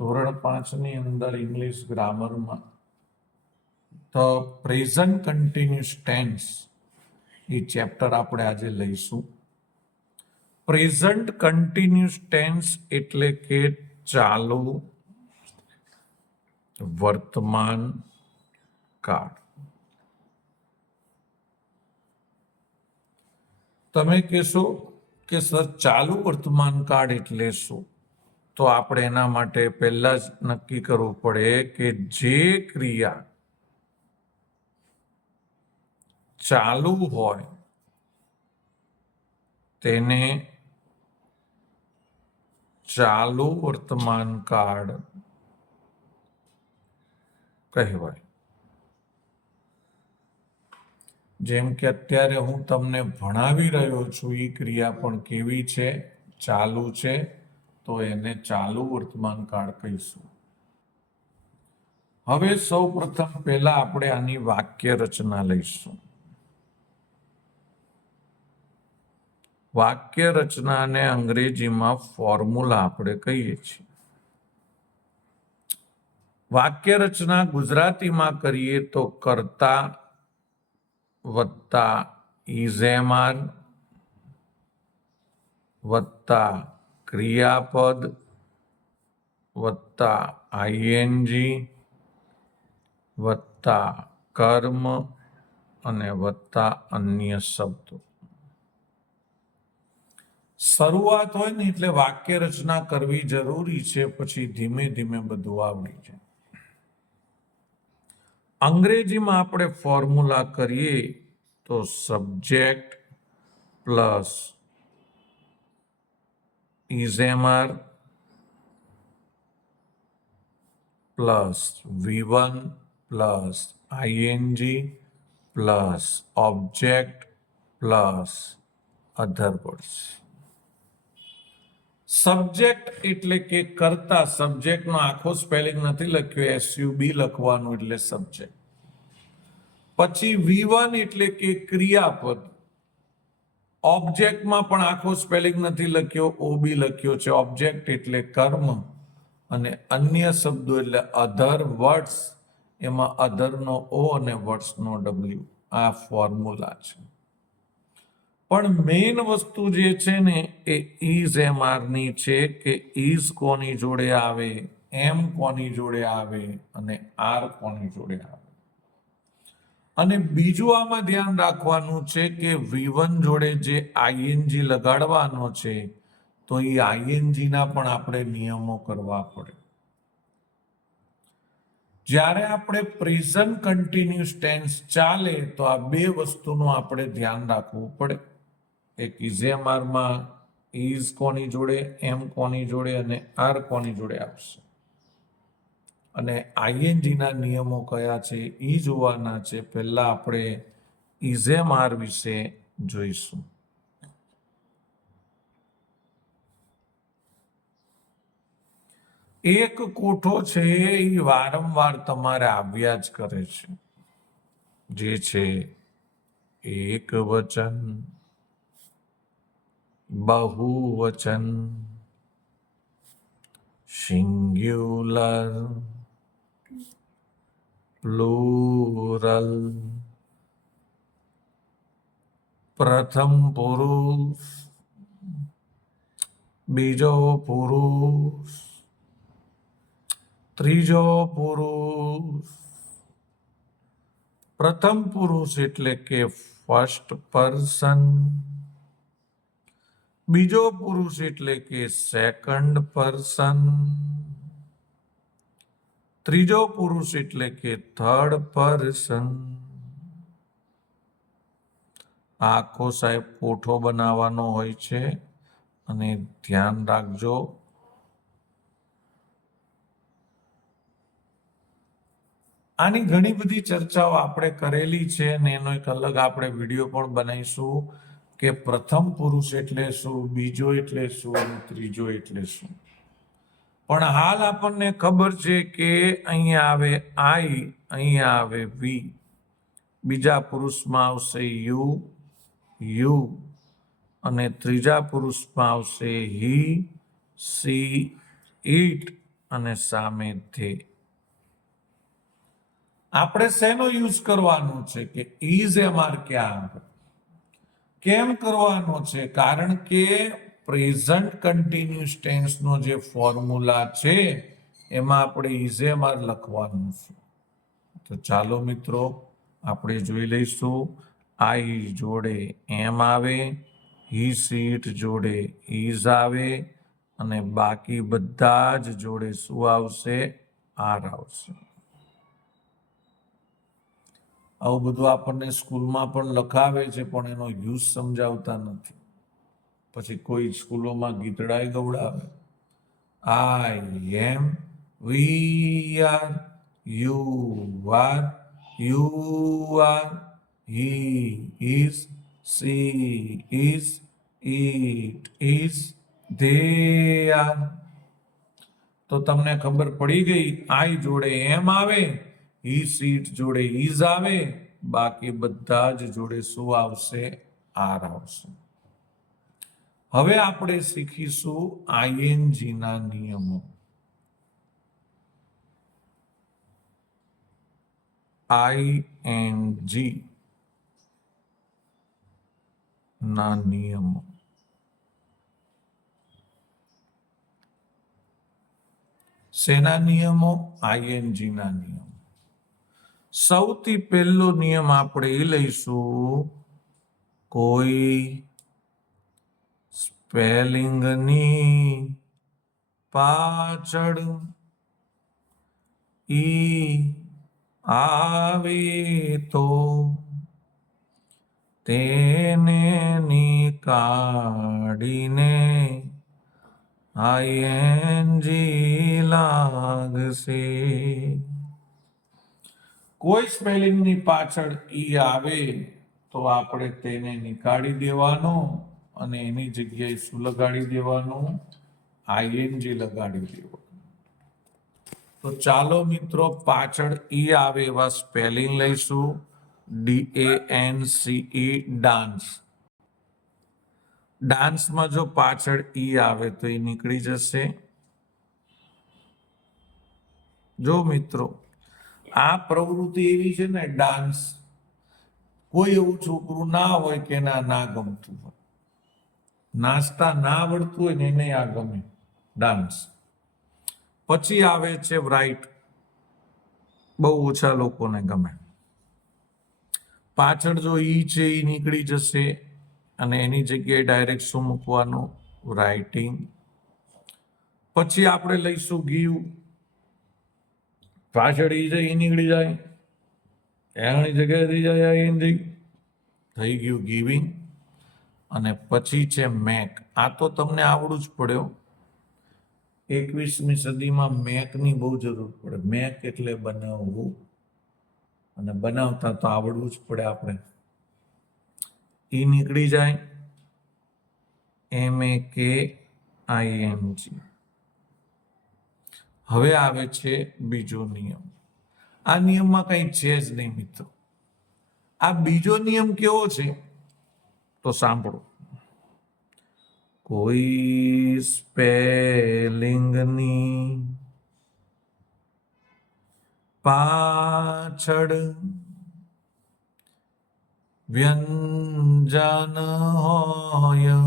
ધોરણ 5ની અંદર ઇંગ્લિશ ગ્રામરમાં ધ પ્રેઝન્ટ કન્ટિન્યુઅસ ટેન્સ એ ચેપ્ટર આપણે આજે લઈશું. પ્રેઝન્ટ કન્ટિન્યુઅસ ટેન્સ એટલે કે ચાલુ વર્તમાન કાળ. તમે કહેશો કે સર ચાલુ વર્તમાન કાળ એટલે શું? તો આપણે એના માટે પહેલા જ નક્કી કરવું પડે કે જે ક્રિયા ચાલુ હોય તેને ચાલુ વર્તમાન કાળ કહેવાય. જેમ કે અત્યારે હું તમને ભણાવી રહ્યો છું, એ ક્રિયા પણ કેવી છે? ચાલુ છે, તો એને ચાલુ વર્તમાન કાળ કહીશું. હવે સૌ પ્રથમ પહેલા આપણે આની વાક્ય રચના લઈશું. વાક્ય રચનાને અંગ્રેજીમાં ફોર્મ્યુલા આપણે કહીએ છીએ. વાક્ય રચના ગુજરાતીમાં કરીએ તો કર્તા વત્તા ઇઝેમાર વત્તા ક્રિયાપદ વત્તા આઈએનજી વત્તા કર્મ અને વત્તા અન્ય શબ્દો. શરૂઆત હોય ને એટલે વાક્ય રચના કરવી જરૂરી છે, પછી ધીમે ધીમે બધું આવડી જાય. અંગ્રેજીમાં આપણે ફોર્મ્યુલા કરીએ તો subject plus is am are plus V1 plus ING plus object plus other words. Subject એટલે કે કર્તા. સબ્જેક્ટનો આખો સ્પેલિંગ નથી લખ્યો, SUB લખવાનું એટલે સબ્જેક્ટ. પછી V1 એટલે કે ક્રિયાપદ. ઓબ્જેક્ટમાં પણ આખો સ્પેલિંગ નથી લખ્યો, OB લખ્યો છે. ઓબ્જેક્ટ એટલે કર્મ અને અન્ય શબ્દો એટલે અધર વર્ડ્સ. એમાં અધરનો O અને વર્ડ્સનો W. આ ફોર્મ્યુલા છે. પણ મેઇન વસ્તુ જે છે ને એ ઇઝ એમઆરની છે કે ઇઝ કોની જોડે આવે, એમ કોની જોડે આવે અને આર કોની જોડે આવે. અને બીજું આમાં ધ્યાન રાખવાનું છે કે V1 જોડે જે આઈએનજી લગાડવાનો છે તો એ આઈએનજી ના પણ આપણે નિયમો કરવા પડે. જ્યારે આપણે પ્રેઝન્ટ કન્ટિન્યુઅસ ટેન્સ ચાલે તો આ બે વસ્તુનું આપણે ધ્યાન રાખવું પડે. એક ઇઝેમરમાં ઇઝ કોની જોડે, એમ કોની જોડે અને આર કોની જોડે આવશે. અને આઈએનજી ના નિયમો કયા છે એ જોવાના છે. પહેલા આપણે ઇઝેમર વિશે જોઈશું. એક કોઠો છે એ વારંવાર તમારે આવ્યા જ કરે છે, જે છે એક વચન, બહુવચન, સિંગ્યુલર, પ્લુરલ, પ્રથમ પુરુષ, બીજો પુરુષ, ત્રીજો પુરુષ. પ્રથમ પુરુષ એટલે કે ફર્સ્ટ પર્સન, બીજો પુરુષ એટલે કે સેકન્ડ પર્સન, ત્રીજો પુરુષ એટલે કે થર્ડ પર્સન. આખો સાહેબ કોઠો બનાવવાનો હોય છે અને ધ્યાન રાખજો આની ઘણી બધી ચર્ચાઓ આપણે કરેલી છે અને એનો એક અલગ આપણે વિડીયો પણ બનાવીશું કે પ્રથમ પુરુષ એટલે શું, બીજો એટલે શું અને ત્રીજો એટલે શું. પણ હાલ આપણને ખબર છે કે અહીંયા આવે આઈ, અહીંયા આવે વી, બીજા પુરુષમાં આવશે યુ, અને ત્રીજા પુરુષમાં આવશે હી, સી, ઇટ અને સામે ધે. આપણે શેનો યુઝ કરવાનો છે કે ઇઝ એમઆર ક્યાં આવે? કેમ કરવાનો છે? કારણ કે પ્રેઝન્ટ કન્ટિન્યુઅસ ટેન્સનો જે ફોર્મ્યુલા છે એમાં આપણે ઇઝ એમઆર લખવાનું છે. તો ચાલો મિત્રો આપણે જોઈ લઈશું. આઈ જોડે એમ આવે, હી સીટ જોડે ઇઝ આવે અને બાકી બધા જ જોડે શું આવશે? આર આવશે. આવું બધું આપણને સ્કૂલમાં પણ લખાવે છે પણ એનો યુઝ સમજાવતા નથી. પછી કોઈ સ્કૂલોમાં ગીતડાય ગવડાવે. I am, we are, you are, you are, he is, she is, it is, they are. તો તમને ખબર પડી ગઈ. આઈ જોડે એમ આવે, હી સીટ જોડે ઇઝ આવે, બાકી બધા જ જોડે શું આવશે? આર આવશે. હવે આપણે શીખીશું આઈએનજી ના નિયમો. આઈએનજી ના નિયમો. શેના નિયમો? આઈએનજી ના નિયમો. સૌથી પહેલો નિયમ આપણે એ લઈશું, કોઈ સ્પેલિંગની પાછળ ઈ આવે તો તેને નીકાળીને આઈએનજી લાગશે. કોઈ સ્પેલિંગની પાછળ ઈ આવે તો આપણે તેને નીકાળી દેવાનો અને એની જગ્યાએ શું લગાડી દેવાનું? આઈએનજી લગાડી દેવાનું. તો ચાલો મિત્રો પાછળ ઈ આવે એવા સ્પેલિંગ લઈશું. DANCE, dance. ડાન્સમાં જો પાછળ ઈ આવે તો એ નીકળી જશે. જો મિત્રો આ પ્રવૃત્તિ એવી છે ને, ડાન્સ, કોઈ એવું છોકરું ના હોય કે ના ગમતું હોય, નાચતા ના આવડતું હોય ને એને આ ગમે ડાન્સ. પછી આવે છે રાઈટ, બહુ ઓછા લોકોને ગમે. પાછળ જો ઈ છે ઈ નીકળી જશે અને એની જગ્યાએ ડાયરેક્ટ શું મૂકવાનું? રાઇટિંગ. પછી આપણે લઈશું ગીવ. પાછળ ઈ છે ઈ નીકળી જાય, એની જગ્યાએ થઈ જાય આઈએનજી, થઈ ગયું ગિવિંગ. અને પછી છે મેક. આ તો તમને આવડવું જ પડ્યો. 21મી સદીમાં મેકની બહુ જરૂર પડે. મેક એટલે બનાવવું, અને બનાવતા તો આવડવું જ પડે આપણે. ઈ નીકળી જાય, MEKING. હવે આવે છે બીજો નિયમ. આ નિયમમાં કઈ છે જ નહીં મિત્રો. આ બીજો નિયમ કેવો છે તો સાંભળો. કોઈ સ્પેલિંગની પાછળ વ્યંજન હોય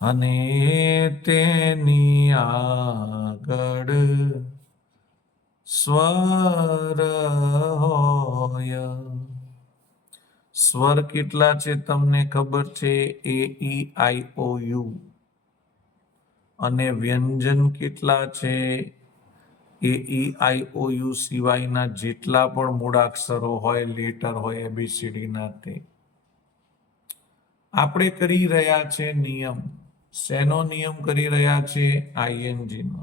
અને તેની આગળ સ્વર હોય. સ્વર કેટલા છે તમને ખબર છે? AEIOU. અને વ્યંજન કેટલા છે? AEIOU સિવાયના જેટલા પણ મૂળાક્ષરો હોય, લેટર હોય ABCD ના, તે આપણે કરી રહ્યા છે નિયમ. શેનો નિયમ કરી રહ્યા છે? આઈએનજી નો.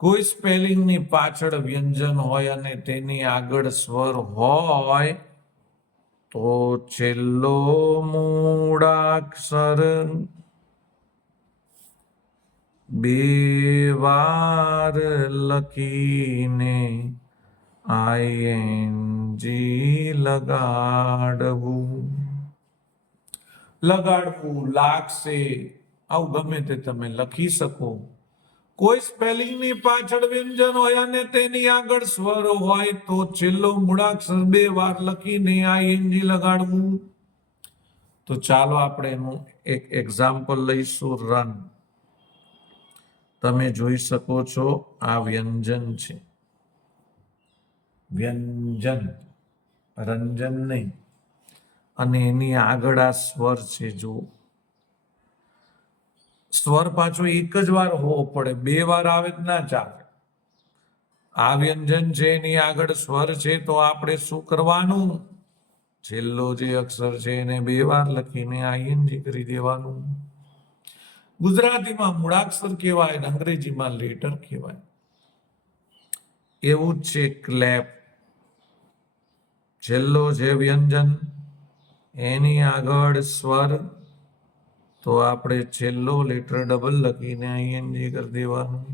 કોઈ સ્પેલિંગની પાછળ વ્યંજન હોય અને તેની આગળ સ્વર હોય તો છેલ્લો મૂળાક્ષર 2 વાર લખીને આઈએનજી લગાડવું. લગાડવું, લાગશે, આવું ગમે તે તમે લખી શકો. કોઈ સ્પેલિંગની પાછળ વ્યંજન હોય અને તેની આગળ સ્વર હોય તો છેલ્લો મૂળાક્ષર 2 વાર લખીને આઈએનજી લગાડવું. તો ચાલો આપણે એનું એક એક્ઝામ્પલ લઈશું. રન. તમે જોઈ શકો છો આ વ્યંજન છે, વ્યંજન, રંજન નહીં. અને એની આગળ આ સ્વર છે. જો સ્વર પાછો એક જ વાર હોવો પડે, 2 વાર આવે જ ના ચાલે. આ વ્યંજન છે, એની આગળ સ્વર છે, તો આપણે શું કરવાનું? છેલ્લો જે અક્ષર છે એને 2 વાર લખીને આઈએનજી કરી દેવાનું. ગુજરાતીમાં મૂળાક્ષર કહેવાય અને અંગ્રેજીમાં લેટર કહેવાય. એવું જ છે ક્લેપ. છેલ્લો જે વ્યંજન એની આગળ સ્વર, તો આપણે છેલ્લો લેટર ડબલ લખીને આઈએનજી કરી દેવાનું.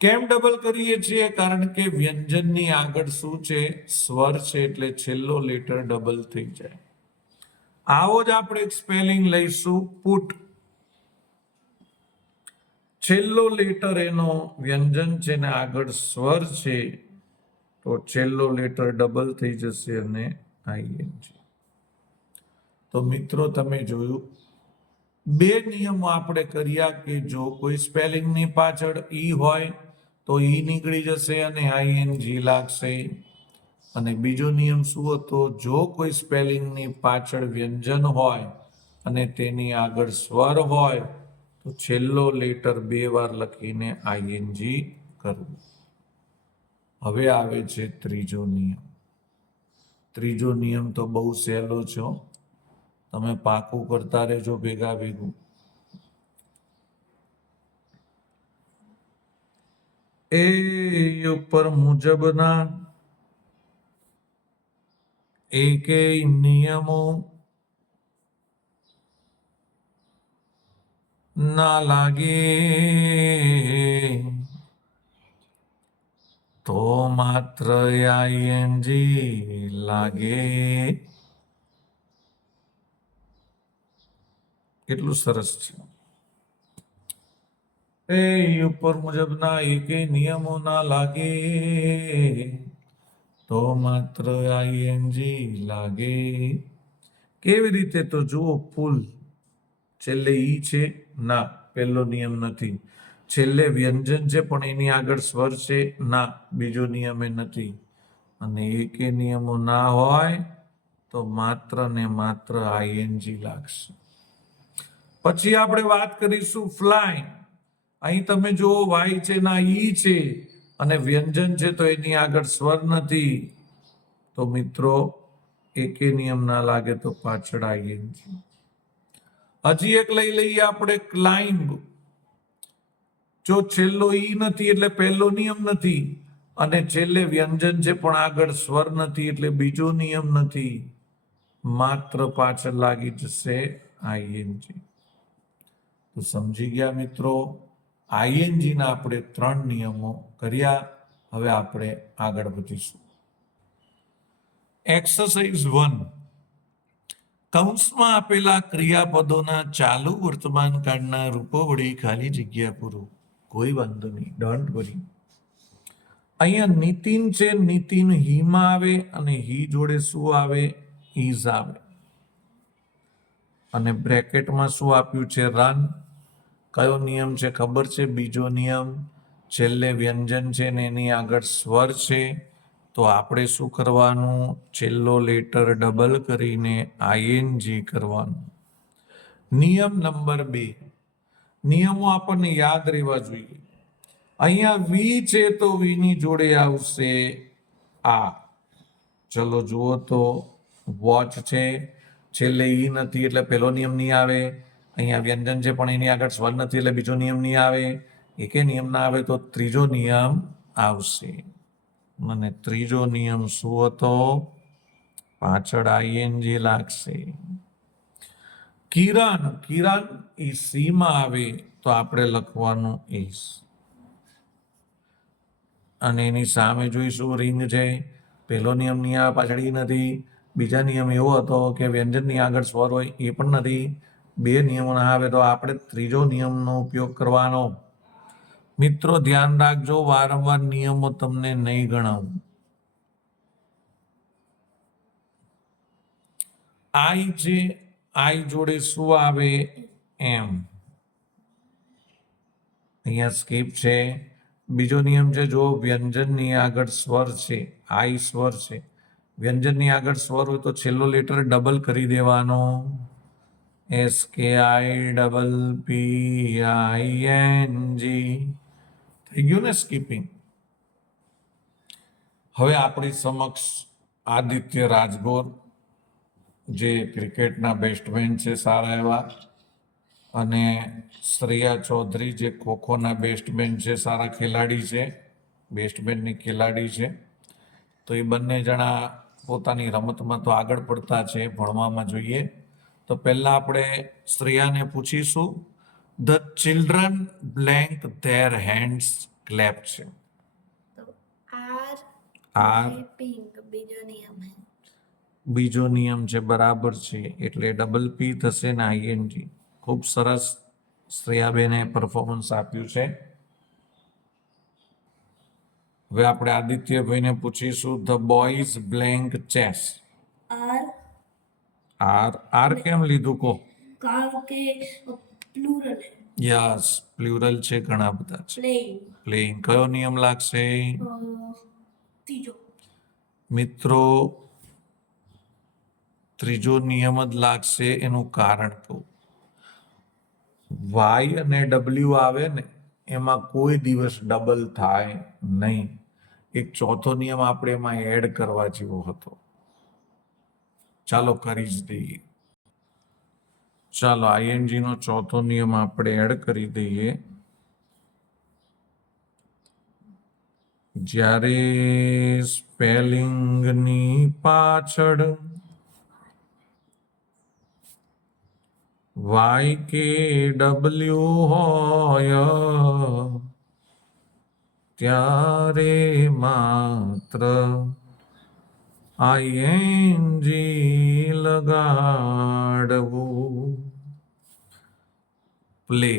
કેમ ડબલ કરીએ છીએ? કારણ કે વ્યંજનની આગળ શું છે? સ્વર છે, એટલે છેલ્લો લેટર ડબલ થઈ જાય. આવો જ આપણે એક સ્પેલિંગ લઈશું, પુટ. છેલ્લો લેટર એનો વ્યંજન છે ને આગળ સ્વર છે, તો છેલ્લો લેટર ડબલ થઈ જશે અને આઈએનજી. તો મિત્રો તમે જોયું, 2 નિયમો આપણે કર્યા કે જો કોઈ સ્પેલિંગની પાછળ ઈ હોય તો ઈ નીકળી જશે અને આઈએનજી લાગશે. અને બીજો નિયમ શું હતો? જો કોઈ સ્પેલિંગની પાછળ વ્યંજન હોય અને તેની આગળ સ્વર હોય તો છેલ્લો લેટર 2 વાર લખીને આઈએનજી કરવું. હવે આવે છે ત્રીજો નિયમ. ત્રીજો નિયમ તો બહુ સહેલો છે, તમે પાકું કરતા રહેજો ભેગા ભેગું. એ ઉપર મુજબના એકેય નિયમો ના લાગે તો માત્ર આઈએનજી લાગે. કેટલું સરસ છે. એ ઉપર મુજબના એકેય નિયમો ના લાગે તો માત્ર આઈએનજી લાગે. કેવી રીતે? તો જુઓ, ફૂલ છેલ્લે ઈ છે ના, પહેલો નિયમ નથી. છેલ્લે વ્યંજન છે પણ એની આગળ સ્વર છે ના, બીજો નિયમ એ નથી. અને એકે નિયમો ના હોય તો માત્ર ને માત્ર આઈએનજી લાગશે. પછી આપણે વાત કરીશું ફ્લાય. અહીં તમે જુઓ, વાય છે ના ઈ છે અને વ્યંજન છે તો એની આગળ સ્વર નથી, તો મિત્રો એકે નિયમ ના લાગે તો પાછળ આઈએનજી. હજી એક લઈ લઈએ આપણે, ક્લાઇમ્બ. જો છેલ્લો ઈ નથી એટલે પહેલો નિયમ નથી, અને છેલ્લે વ્યંજન છે પણ આગળ સ્વર નથી એટલે બીજો નિયમ નથી, માત્ર પાછળ લાગી જશે આઈએનજી. તો સમજી ગયા મિત્રો, આઈએનજી ના આપણે 3 નિયમો કર્યા. હવે આપણે આગળ વધીશું. એક્સરસાઇઝ 1. કૌંસમાં આપેલા ક્રિયાપદોના ચાલુ વર્તમાન કાળના રૂપો વડે ખાલી જગ્યા પૂરો. કોઈ વાંધો નહીં, ડોન્ટ વરી. અહીંયા નીતિન છે, નીતિન હીમાં આવે અને હી જોડે શું આવે? ઈઝ આવે. અને બ્રેકેટમાં શું આપ્યું છે? રન. કયો નિયમ છે ખબર છે? બીજો નિયમ. છેલ્લે વ્યંજન છે ને એની આગળ સ્વર છે, તો આપણે શું કરવાનું? છેલ્લો લેટર ડબલ કરીને આઈએનજી કરવાનું. નિયમ નંબર 2. નિયમો આપણને યાદ રહેવા જોઈએ. અહીંયા વી છે તો વીની જોડે આવશે આ. ચલો જુઓ તો, વોચ છે, છેલ્લે ઈ નથી એટલે પહેલો નિયમ નહીં આવે. અહીંયા વ્યંજન છે પણ એની આગળ સ્વર નથી એટલે બીજો નિયમ નહીં આવે. એકે નિયમ ના આવે તો ત્રીજો નિયમ આવશે. અને ત્રીજો નિયમ શું હતો? પાછળ આઈએનજી લાગશે. કિરણ. કિરણ ઈ સી માં આવે તો આપણે લખવાનું ઇઝ. અને એની સામે જોઈશું રિંગ છે, પહેલો નિયમ નહીં આવે, પાછળ ઈ નથી. બીજા નિયમ એવો હતો કે વ્યંજનની આગળ સ્વર હોય, એ પણ નથી. બે નિયમો ના આવે તો આપણે ત્રીજો નિયમનો ઉપયોગ કરવાનો. મિત્રો ધ્યાન રાખજો, વારંવાર નિયમો તમને નહીં ગણાવું. આઈ છે, આઈ જોડે શું આવે? એમ. અહીંયા સ્કીપ છે. બીજો નિયમ છે, જો વ્યંજનની આગળ સ્વર છે, આઈ સ્વર છે, વ્યંજનની આગળ સ્વર હોય તો છેલ્લો લેટર ડબલ કરી દેવાનો. SKIPPING. થઈ ગયું ને સ્કીપિંગ? હવે આપણી સમક્ષ આદિત્ય રાજગોર, જે ક્રિકેટના બેસ્ટમેન છે સારા એવા, અને શ્રેયા ચૌધરી, જે ખોખોના બેસ્ટમેન છે, સારા ખેલાડી છે, બેસ્ટમેનની ખેલાડી છે. તો એ બંને જણા પોતાની રમતમાં તો આગળ પડતા છે, ભણવામાં જોઈએ. તો પહેલા આપણે શ્રેયાને પૂછીશું, the children blank their hands clap છે. આર બીજો નિયમ છે, બરાબર છે, એટલે ડબલ પી થશે ને આઈએનજી. ખૂબ સરસ શ્રેયાબેને પરફોર્મન્સ આપ્યું છે. હવે આપણે આદિત્યભાઈને પૂછીશું, the boys blank chess. Are કેમ લીધું કહો? કારણ કે પ્લુરલ છે. યસ, પ્લુરલ છે, ઘણા બધા છે. પ્લેઇંગ કયો નિયમ લાગશે? ત્રીજો. મિત્રો ત્રીજો નિયમ જ લાગશે. એનું કારણ કહું, વાય અને ડબલ્યુ આવે ને એમાં કોઈ દિવસ ડબલ થાય નહીં. એક ચોથો નિયમ આપણે એમાં એડ કરવા જેવો હતો. ચાલો કરી જ દઈએ. ચાલો આઈએનજી નો ચોથો નિયમ આપણે એડ કરી દઈએ. જ્યારે સ્પેલિંગની પાછળ વાય કે ડબલ્યુ હોય ત્યારે માત્ર આઈએનજી લગાડવું. પ્લે.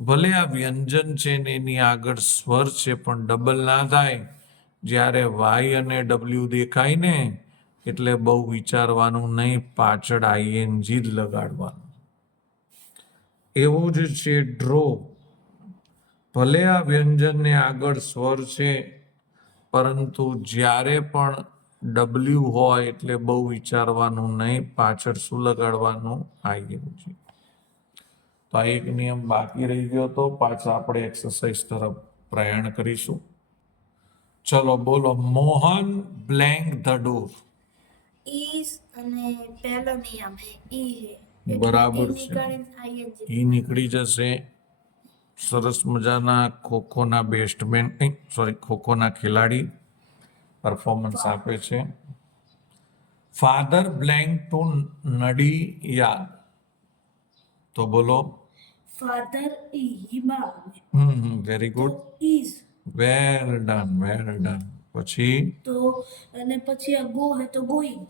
ભલે આ વ્યંજન છે ને એની આગળ સ્વર છે, પણ ડબલ ના થાય. જ્યારે વાય અને ડબલ્યુ દેખાય ને એટલે બહુ વિચારવાનું નહીં, પાછળ આઈએનજી જ લગાડવાનું. એવું જ છે ડ્રો. ભલે આ વ્યંજનને આગળ સ્વર છે, પરંતુ જ્યારે પણ ડબલ્યુ હોય એટલે બહુ વિચારવાનું નહીં, પાછળ શું લગાડવાનું? આઈએનજી. તો આ એક નિયમ બાકી રહી ગયો હતો. પાછા આપણે એક્સરસાઇઝ તરફ પ્રયાણ કરીશું. ચલો બોલો, મોહન બ્લેન્ક ધ ડોર. ઈસ અને પહેલો નિયમ છે ઈ છે, બરાબર છે, ઈ નીકળી જશે. સરસ મજાના ખોખોના બેસ્ટમેન, સોરી, ખોખોના ખેલાડી પરફોર્મન્સ આપે છે. ફાધર બ્લેન્ક ટુ નડી યાદ. તો બોલો, ફાધર ઈમાં very good, is. Well done, well done. પછી તો અને પછી આ ગો હે તો ગોઈંગ.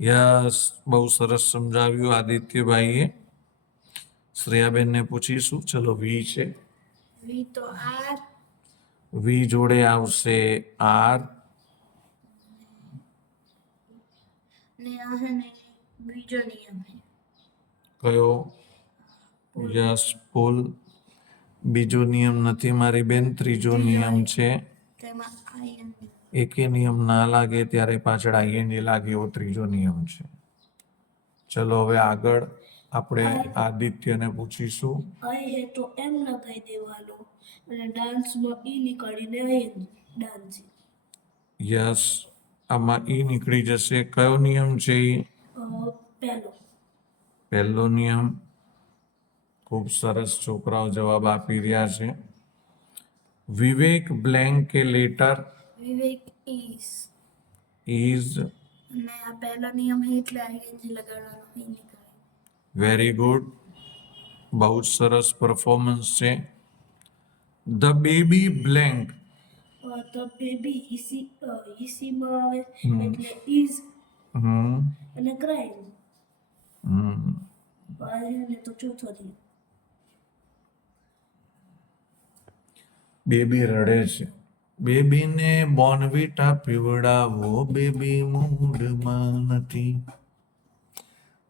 યસ, બહુ સરસ સમજાવ્યું આદિત્યભાઈએ. શ્રેયાબેનને પૂછીશું. ચલો વી છે, વી તો આર. વી જોડે આવશે આર. ને આ હે ને બીજો નિયમ છે. કયો? યસ, પુલ. બીજો નિયમ નથી મારી બેન, ત્રીજો નિયમ છે. તેમાં આઈએનજી. એકે નિયમ ના લાગે ત્યારે પાછળ આઈએનજી લાગે એવો ત્રીજો નિયમ છે. ચલો હવે આગળ આપણે આદિત્યને પૂછીશું. આઈ હે તો એમ લગાઈ દેવાનો અને ડાન્સમાં ઈ નીકાળીને આઈએનજી ડાન્સિંગ. યસ, આમાં ઈ નીકળી જશે. કયો નિયમ છે ઈ? પહેલો. પહેલો નિયમ. ખૂબ સરસ, છોકરાઓ જવાબ આપી રહ્યા છે. વિવેક બ્લેન્ક કે લેટર. Vivek is. ઇઝ. અને આ પહેલો નિયમ છે એટલે આઈએનજી લગાડવાનો, ઈ નીકળે. વેરી ગુડ, બહુ જ સરસ પરફોર્મન્સ છે. The baby blank. તો બેબી ઈસીમાં આવે એટલે ઈઝ અને ક્રાઇમ. વાય ને તો ચોથો નિયમ. બેબી રડે છે. બેબીને બોર્નવિટા પીવડાવો, બેબી મૂડમાં નથી.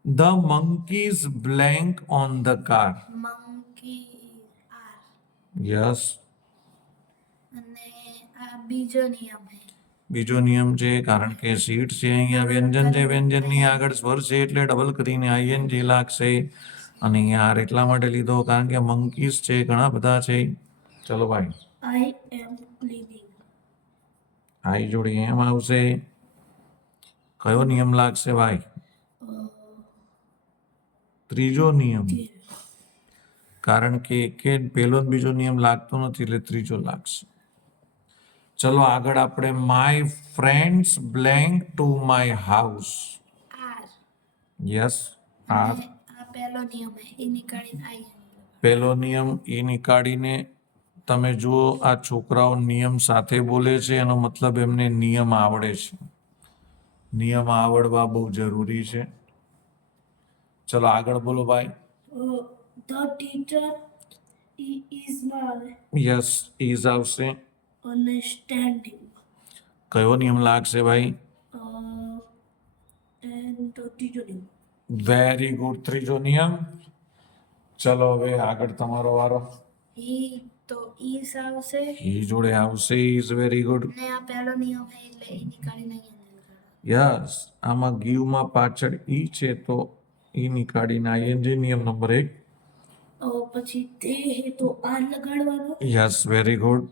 The monkeys blank on the car. Monkey are. Yes. અને આ બીજો નિયમ છે. બીજો નિયમ છે કારણ કે સીટ છે અહીંયા વ્યંજન છે, વ્યંજનની આગળ સ્વર છે એટલે ડબલ કરીને આઈએનજી લાગશે. અને અહીંયા આર એટલા માટે લીધો કારણ કે મંકીઝ છે, ઘણા બધા છે. ચલો ભાઈ, આઈ એમ ક્લીનિંગ. આઈ જોડે એમ આવશે. કયો નિયમ લાગશે ભાઈ? ત્રીજો નિયમ. કારણ કે પહેલો ને બીજો નિયમ લાગતો નથી એટલે ત્રીજો લાગશે. ચલો આગળ આપણે my friends blank to my house. Are. Yes, are. અને આ પહેલો નિયમ છે એ નીકાળીને આઈ એમ. પહેલો નિયમ એ નીકાળીને તમે જુઓ આ છોકરાઓ નિયમ સાથે બોલે છે, એનો મતલબ એમને નિયમ આવડે છે. નિયમ આવડવા બહુ જરૂરી છે. ચલો આગળ બોલો ભાઈ. ધ ટીચર ઇઝ માં આવે યસ, ઇઝ આવશે. અને સ્ટેન્ડિંગ. કયો નિયમ લાગશે ભાઈ? એન્ડ તો ત્રીજો નિયમ. વેરી ગુડ, ત્રીજો નિયમ. ચલો હવે આગળ તમારો વારો. હી તો ઈસ આવશે. ઈ જોડે આવશે, ઇઝ વેરી ગુડ. ને આ પહેલો નિયમ છે એટલે એ નીકાળીને યસ, આમાં ગીવમાં પાછળ ઈ છે તો ઈ નીકાળીને આઈએનજી નિયમ નંબર 1. પછી તે હે તો આર લગાડવાનો. Yes, very good.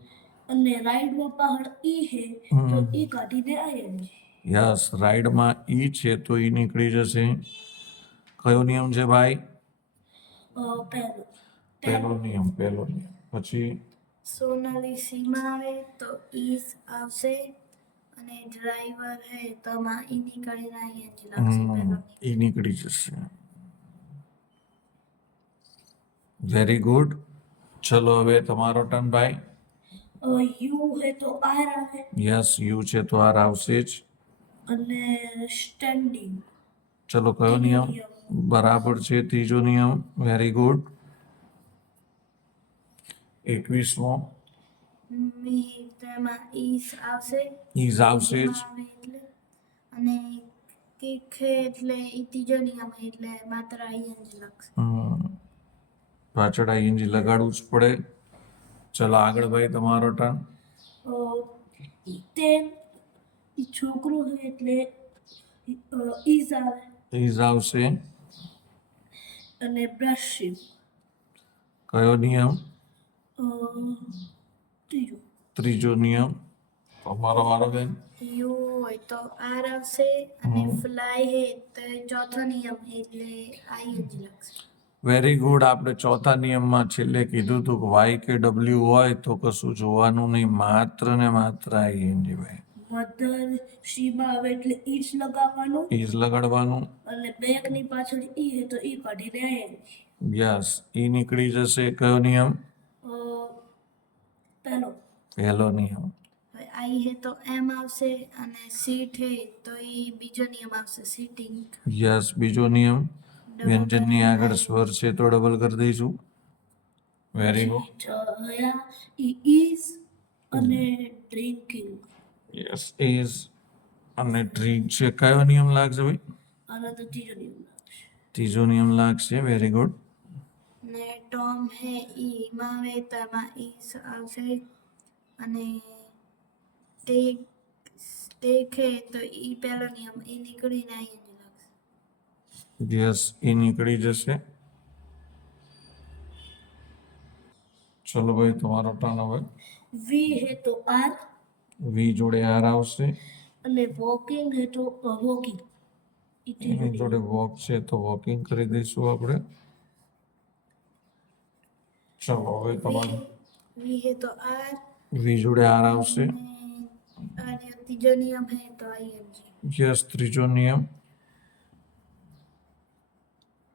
અને રાઈડમાં પહાડ ઈ હે તો ઈ કાઢીને આઈએનજી. યસ, રાઈડમાં ઈ છે તો ઈ નીકળી જશે. કયો નિયમ છે ભાઈ? પહેલો. પહેલો નિયમ. પછી સોનાલી સીમા આવે તો ઈસ આવશે. અને ડ્રાઈવર હે તો માં ઈ નીકાળીને આઈએનજી લાગશે પહેલો. ઈ નીકળી જશે. Very good. ચલો હવે તમારો ટર્ન ભાઈ. યુ હે તો આર આવે. યસ, યુ છે તો આર આવશે જ. અને સ્ટેન્ડિંગ. ચલો કયો નિયમ? બરાબર છે, ત્રીજો નિયમ. Very good. 21મો. મી તેમાં ઈસ આવશે. ઈઝ આવશે જ. આવે એટલે. અને કિક હે એટલે ઈ ત્રીજો નિયમ હે એટલે માત્ર આઈએનજી લાગશે. પાછળ આઈએનજી લગાડવું જ પડે. ચલો આગળ ભાઈ તમારો ટર્ન. તે ઈ છોકરો હે એટલે ઈઝ આવે. ઈઝ આવશે. અને બ્રશિંગ. કયો નિયમ? ત્રીજો. ત્રીજો નિયમ. તમારો વારો બેન. યુ હોય તો આર આવશે. અને ફ્લાય હે તો ચોથો નિયમ હે એટલે આઈએનજી લાગશે. Very good. આપણે ચોથા નિયમમાં છેલ્લે કીધું હતું કે વાય કે ડબલ્યુ હોય તો કશું જોવાનું નહીં, માત્ર ને માત્ર આઈએનજી ભાઈ. મધર સીમાં આવે એટલે ઈજ લગાવવાનું. ઈઝ લગાડવાનું. અને બેક ની પાછળ ઈ હે તો ઈ કાઢીને આઈએનજી. યસ, ઈ નીકળી જશે. કયો નિયમ? પહેલો. પહેલો નિયમ. આઈ હે તો એમ આવશે. અને સીટ હે તો ઈ બીજો નિયમ આવશે, સીટિંગ. યસ, બીજો નિયમ. વ્યંજનની આગળ સ્વર છે તો ડબલ કરી દઈશું. Very good. ઈ ઇઝ અને ડ્રિંકિંગ. યસ, ઇઝ અને ડ્રિંક છે. કયો નિયમ લાગશે ભાઈ? આનો તો ત્રીજો નિયમ લાગશે. ત્રીજો નિયમ લાગશે. Very good. ને ટોમ હે ઈ માં આવે તો એમાં ઈઝ આવશે. અને સ્ટેક હે તો ઈ પહેલો નિયમ ઈ નીકળીને આઈએનજી લાગશે. યસ, ઈ નીકળી જશે. ચલો ભાઈ તમારો ટર્ન હવે. વી હે તો આર. વી જોડે આર આવશે. અને વોકિંગ હે તો વોકિંગ. એની જોડે વોક છે તો વોકિંગ કરી દઈશું આપણે. ચલો હવે તમારો. વી હે તો આર. વી જોડે આર આવશે. અને ત્રીજો નિયમ હે તો આઈએનજી. યસ, ત્રીજો નિયમ.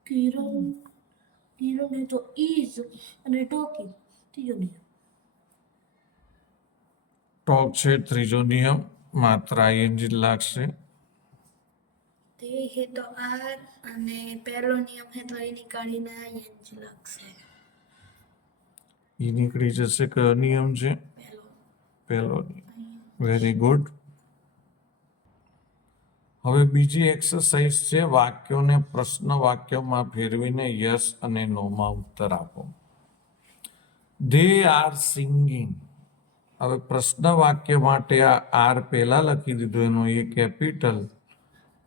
કિરણ હે તો ઇઝ અને ટોકિંગ. ત્રીજો નિયમ. ટોક છે ત્રીજો નિયમ, માત્ર આઈએનજી લાગશે. તે હે તો આર અને પહેલો નિયમ હે તો એ નીકાળીને એન જ લાગશે. ઈ નીકળી જશે. કયો નિયમ છે? પહેલો નિયમ. Very good. હવે બીજી એક્સરસાઇઝ છે, વાક્યોને પ્રશ્ન વાક્યમાં ફેરવીને યસ અને નો માં ઉત્તર આપો. They are singing. હવે પ્રશ્ન વાક્ય માટે આ આર પહેલા લખી દીધું, એનો એ કેપિટલ,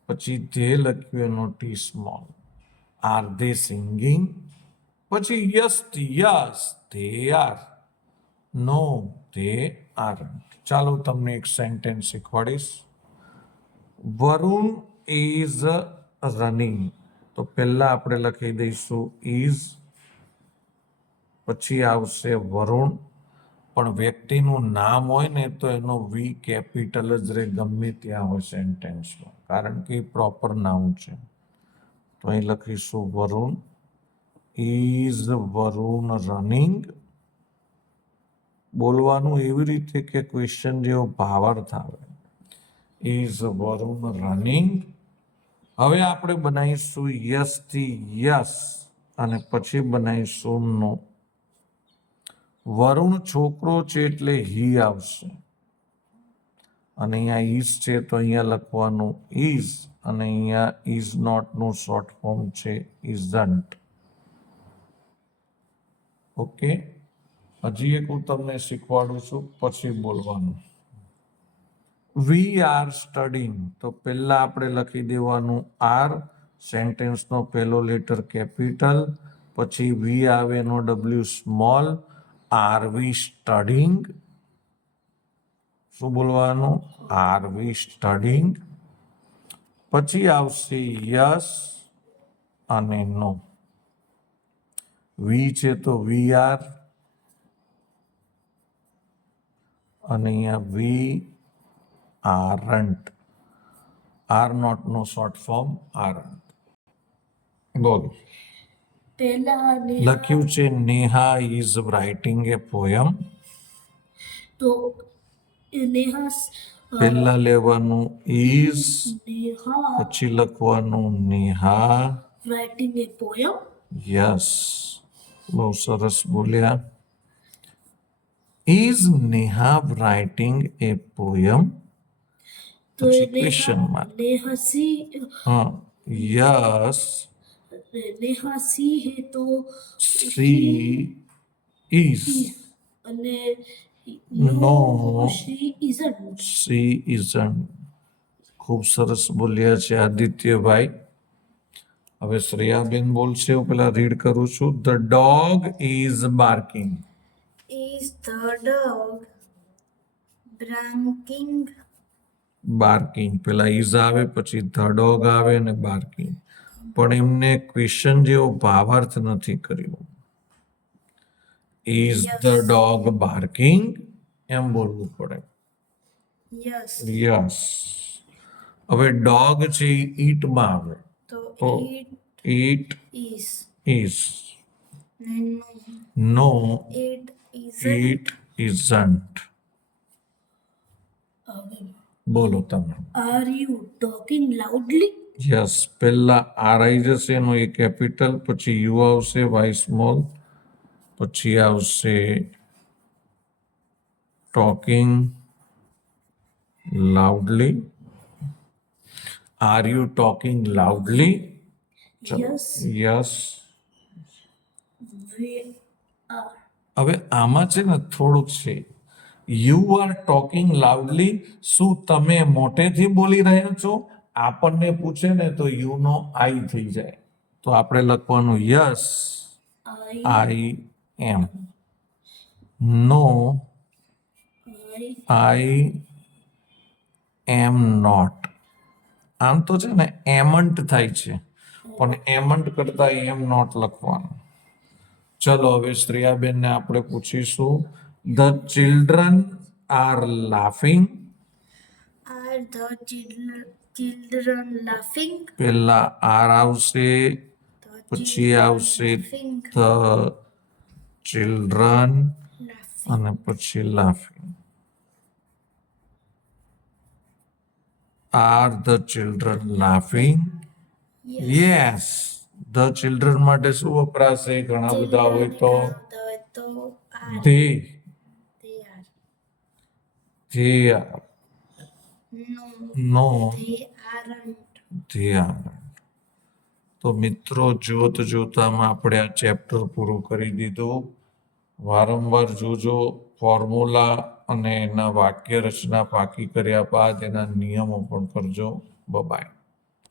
પછી ધે લખ્યું એનો T small. Are they singing? પછી yes yes they are, no they are. ચાલો તમને એક સેન્ટેન્સ શીખવાડીશ. Varun is running. તો પહેલા આપણે લખી દઈશું ઇઝ, પછી આવશે વરુણ. પણ વ્યક્તિનું નામ હોય ને તો એનો વી કેપિટલ જ રહે, ગમે ત્યાં હોય સેન્ટેન્સમાં, કારણ કે એ પ્રોપર નાઉન છે. તો અહીં લખીશું વરુણ ઇઝ વરુણ રનિંગ. બોલવાનું એવી રીતે કે ક્વેશ્ચન જેવો ભાવાર્થ આવે. Is Varun running. હવે આપણે બનાવીશું યસ થી યસ અને પછી બનાવીશું નો. વરુણ છોકરો છે એટલે હી આવશે, અને અહીંયા ઇઝ છે તો અહીંયા લખવાનું ઇઝ, અને અહીંયા ઇઝ નોટ નું શોર્ટ ફોર્મ છે ઇઝન્ટ. ઓકે, હજી એક હું તમને શીખવાડું છું, પછી બોલવાનું. We are studying. તો પહેલા આપણે લખી દેવાનું આર, સેન્ટેન્સનો પહેલો લેટર કેપિટલ, પછી વી આવે એનો ડબલ્યુ સ્મોલ. આર વી સ્ટડીંગ? શું બોલવાનું? આર વી સ્ટડીંગ. પછી આવશે યસ અને નો. વી છે તો વી આર, અને અહીંયા વી આરન્ટ. આર નોટ નો શોર્ટ ફોર્મ આરન્ટ. બોલો. પહેલા લખ્યું છે Neha is writing a poem. તો નેહા પહેલા લેવાનું ઇઝ, નેહા પછી લખવાનું Neha writing a poem. Yes, બહુ સરસ બોલ્યા. Is Neha writing a poem? તો પછી ક્વેશ્ચન માર્ક. નેહા સી, હા, યસ નેહા સી હે તો સી ઇઝ. અને no she isn't. She isn't. ખૂબ સરસ બોલ્યા છે આદિત્યભાઈ. હવે શ્રેયાબેન બોલશે, હું પેલા રીડ કરું છું. The dog is barking. Is the dog barking? Barking, પેલા ઇઝ આવે, પછી ધ ડોગ આવે અને બાર્કિંગ. પણ એમને ક્વેશ્ચન જેવો ભાવાર્થ નથી કર્યો. ઇઝ ધ ડોગ બાર્કિંગ એમ બોલવું પડે. Yes. યસ. હવે ડોગ છે એ ઈટમાં આવે, તો તો it it is. Is. No, no it isn't. It isn't. બોલો તમે. Are you talking loudly? Yes, પહેલા આર આવી જશે, એનો એ કેપિટલ, પછી યુ આવશે વાય સ્મોલ, પછી આવશે talking loudly. Are you talking loudly? Yes, yes. we are. હવે આમાં છે ને થોડુંક છે. યુ આર ટોકિંગ લાઉડલી, શું તમે મોટેથી બોલી રહ્યા છો? આપણને પૂછે ને તો યુ નો આઈ થઈ જાય, તો આપણે લખવાનું yes I M. No I am not. આમ તો છે ને એમન્ટ થાય છે, પણ એમન્ટ કરતા એમ નોટ લખવાનું. ચલો હવે શ્રેયાબેનને આપણે પૂછીશું. The children are laughing. Are the children laughing? પહેલા આર આવશે, The પછી આવશે laughing. The children, Laughing. અને પછી laughing. Are the children laughing? Yes. The children માટે શું વપરાશે? ઘણા બધા હોય તો they they are. no No, they aren't. they are. તો મિત્રો જોતામાં આપણે આ ચેપ્ટર પૂરું કરી દીધું. વારંવાર જોજો. ફોર્મ્યુલા અને એના વાક્ય રચના પાકી કર્યા બાદ એના નિયમો પણ કરજો. બાય.